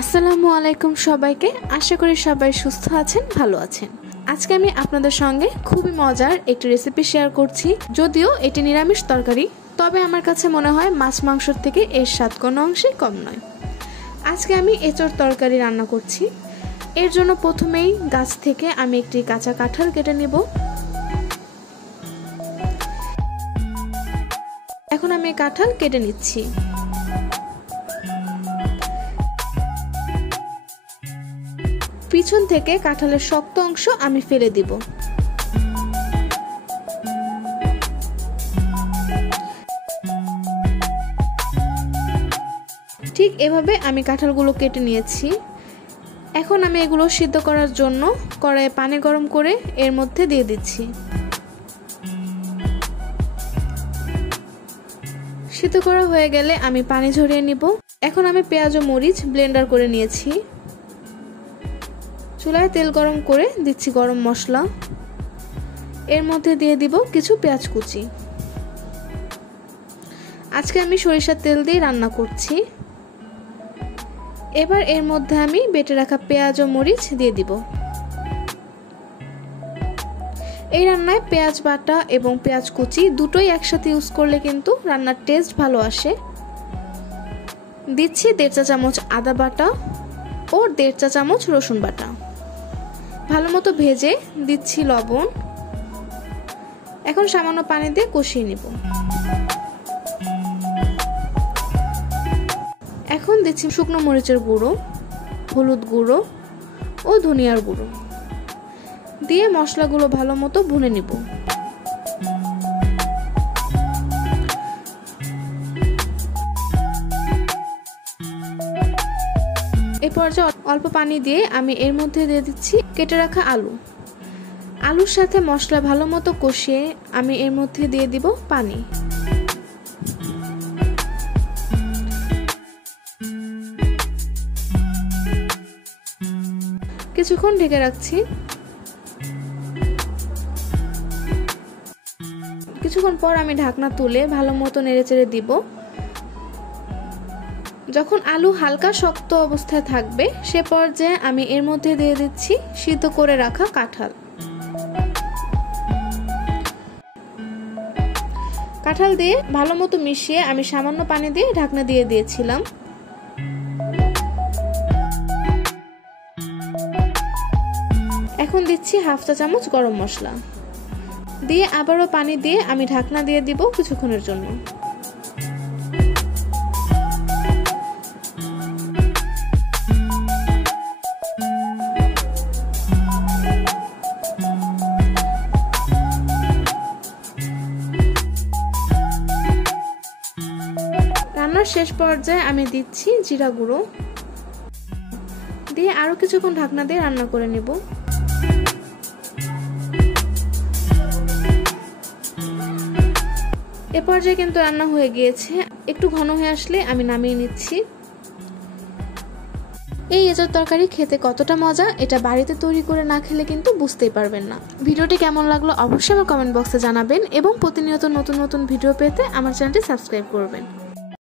আসসালামু আলাইকুম সবাইকে। আশা করি সবাই সুস্থ আছেন, ভালো আছেন। আজকে আমি আপনাদের সঙ্গে খুবই মজার একটি রেসিপি শেয়ার করছি। যদিও এটি নিরামিষ তরকারি, তবে আমার কাছে মনে হয় মাছ মাংসের থেকে এর স্বাদ কোনো অংশে কম নয়। আজকে আমি এঁচোড় তরকারি রান্না করছি। এর জন্য প্রথমেই গাছ থেকে আমি একটি কাঁচা কাঁঠাল কেটে নেব। এখন আমি কাঁঠাল কেটে নিচ্ছি। পিছন থেকে কাঁঠালের শক্ত অংশ আমি ফেলে দিব। ঠিক এভাবে আমি কাঁঠালগুলো কেটে নিয়েছি। এখন আমি এগুলো সিদ্ধ করার জন্য কড়াইয়ে পানি গরম করে এর মধ্যে দিয়ে দিচ্ছি। সিদ্ধ করা হয়ে গেলে আমি পানি ঝরিয়ে নিব। এখন আমি পেঁয়াজ ও মরিচ ব্লেন্ডার করে নিয়েছি। চুলায় তেল গরম করে দিচ্ছি গরম মশলা। এর মধ্যে দিয়ে দিব কিছু পেঁয়াজ কুচি। আজকে আমি সরিষার তেল দিয়ে রান্না করছি। এবার এর মধ্যে আমি বেটে রাখা পেঁয়াজ ও মরিচ দিয়ে দিব। এই রান্নায় পেঁয়াজ বাটা এবং পেঁয়াজ কুচি দুটোই একসাথে ইউজ করলে কিন্তু রান্নার টেস্ট ভালো আসে। দিচ্ছি 1.5 চা চামচ আদা বাটা ও 1.5 চা চামচ রসুন বাটা। ভালো মতো ভেজে দিচ্ছি লবণ। এখন সামান্য পানি দিয়ে কষিয়ে নিব। এখন দিচ্ছি শুকনো মরিচের গুঁড়ো, হলুদ গুঁড়ো ও ধনিয়ার গুঁড়ো দিয়ে মশলাগুলো ভালো মতো ভুনে নিব। এই পর্যায়ে অল্প পানি দিয়ে আমি এর মধ্যে দিয়ে দিচ্ছি কেটে রাখা আলু। আলুর সাথে মশলা ভালো মতো কষিয়ে আমি এর মধ্যে দিয়ে দিব পানি। কিছুক্ষণ ঢেকে রাখছি। কিছুক্ষণ পর আমি ঢাকনা তুলে ভালো মতো নেড়েচেড়ে দিব। যখন আলু হালকা শক্ত অবস্থায় থাকবে সে পর্যায়ে আমি এর মধ্যে দিয়ে দিচ্ছি সিদ্ধ করে রাখা কাঁঠাল। কাঁঠাল দিয়ে ভালো মতো মিশিয়ে আমি সামান্য পানি দিয়ে ঢাকনা দিয়ে দিয়েছিলাম। এখন দিচ্ছি 1/2 চা চামচ গরম মশলা দিয়ে আবারও পানি দিয়ে আমি ঢাকনা দিয়ে দিব কিছুক্ষণের জন্য। রান্নার শেষ পর্যায়ে আমি দিচ্ছি জিরা গুঁড়ো দিয়ে আরো কিছুক্ষণ ঢাকনা দিয়ে রান্না করে নিব। এ পর্যায়ে কিন্তু রান্না হয়ে গিয়েছে। একটু ঘন হয়ে আসলে আমি নামিয়ে নিচ্ছি। এই এঁচোড় তরকারি খেতে কতটা মজা এটা বাড়িতে তৈরি করে না খেলে কিন্তু বুঝতেই পারবেন না। ভিডিওটি কেমন লাগলো অবশ্যই আমার কমেন্ট বক্সে জানাবেন এবং প্রতিনিয়ত নতুন নতুন ভিডিও পেতে আমার চ্যানেলটি সাবস্ক্রাইব করবেন।